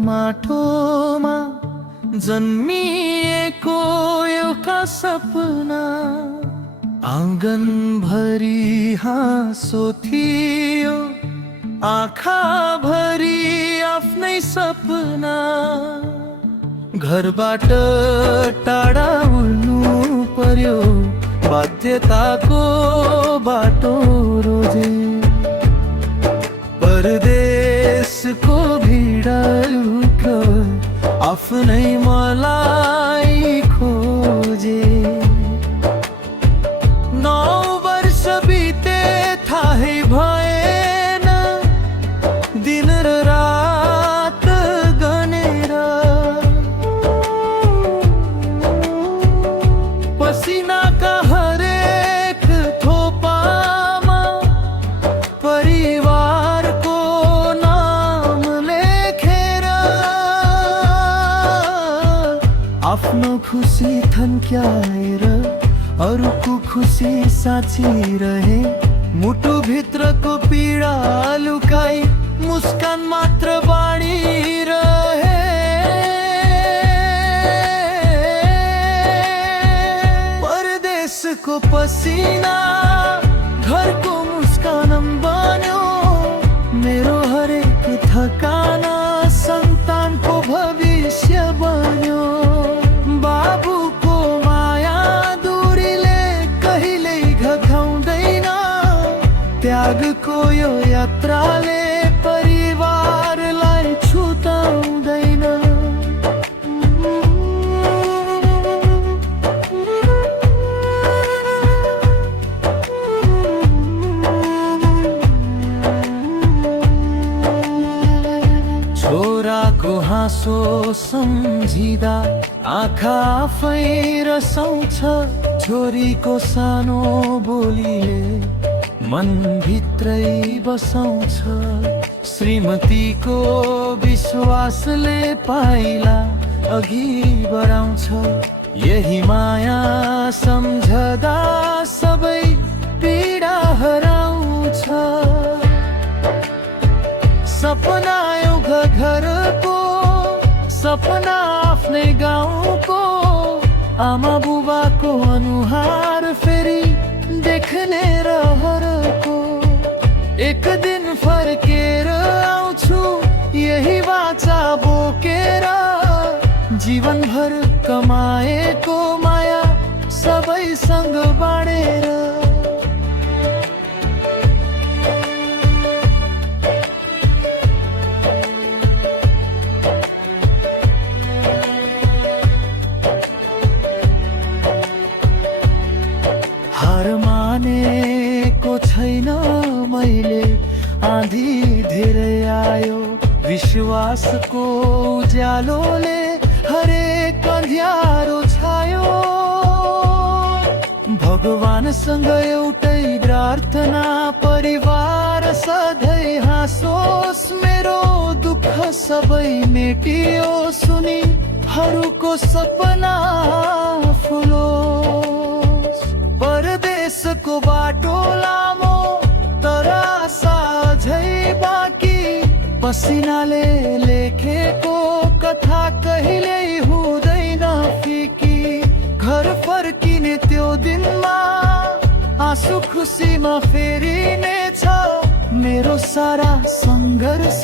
माटोमा जन्मिएको एउटा सपना, आँगनभरि हाँसो थियो, आँखाभरि आफ्नै सपना। घरबाट टाढा उड्नु पर्यो, बाध्यताको बाटो रोजे। परदेशको भिडा लुक्यो, आफ्नै मलाई खोजे। 9 वर्ष बिते थाहै भएन, दिन र रात गनेर। पसिनाका हरेक थोपामा परिवारको नाम लेखेर, आफ्नो खुसी थन्क्याएर अरूको खुसी साँचिरहे। मुटु भित्रको पीडा लुकाई मुस्कान मात्र बाँडिरहे। परदेशको पसिना घरको मुस्कान बन्यो, मेरो हरेक थकाना सन्तानको भविष्य बन्यो। बाबुको माया दूरीले कहिल्यै घटाउँदैन, त्यागको यो यात्राले परिवारलाई छुटाउँदैन। छोराको हाँसो सम्झिँदा आँखा आफै रसाउँछ, छोरीको सानो बोलीले मन भित्रै बसाउँछ। श्रीमतीको विश्वासले पाइला अघि बढाउँछ, यही माया सम्झदा सबै पीडा हराउँछ। सपना एउटा घरको, सपना आफ्नै गाउँको, आमा बुबाको अनुहार फेरि देख्ने रहरको। एक दिन फर्केर आउँछु यही वाचा बोकेर, जीवनभर कमाएको माया सबैसँग बाँडेर। हार मानेको छैन मैले, आँधी धेरै आयो, विश्वासको उज्यालोले हरेक अँध्यारो छायो। भगवानसँग एउटै प्रार्थना, परिवार सधैँ हाँसोस्, मेरो दुःख सबै मेटियोस्, उनीहरूको सपना फुलोस्। परदेशको बाटो लामो तर आशा अझै बाँकी, पसिनाले लेखेको कथा कहिल्यै हुँदैन फिकी। घर फर्किने त्यो दिनमा आँसु खुसीमा फेरिनेछ, मेरो सारा सङ्घर्ष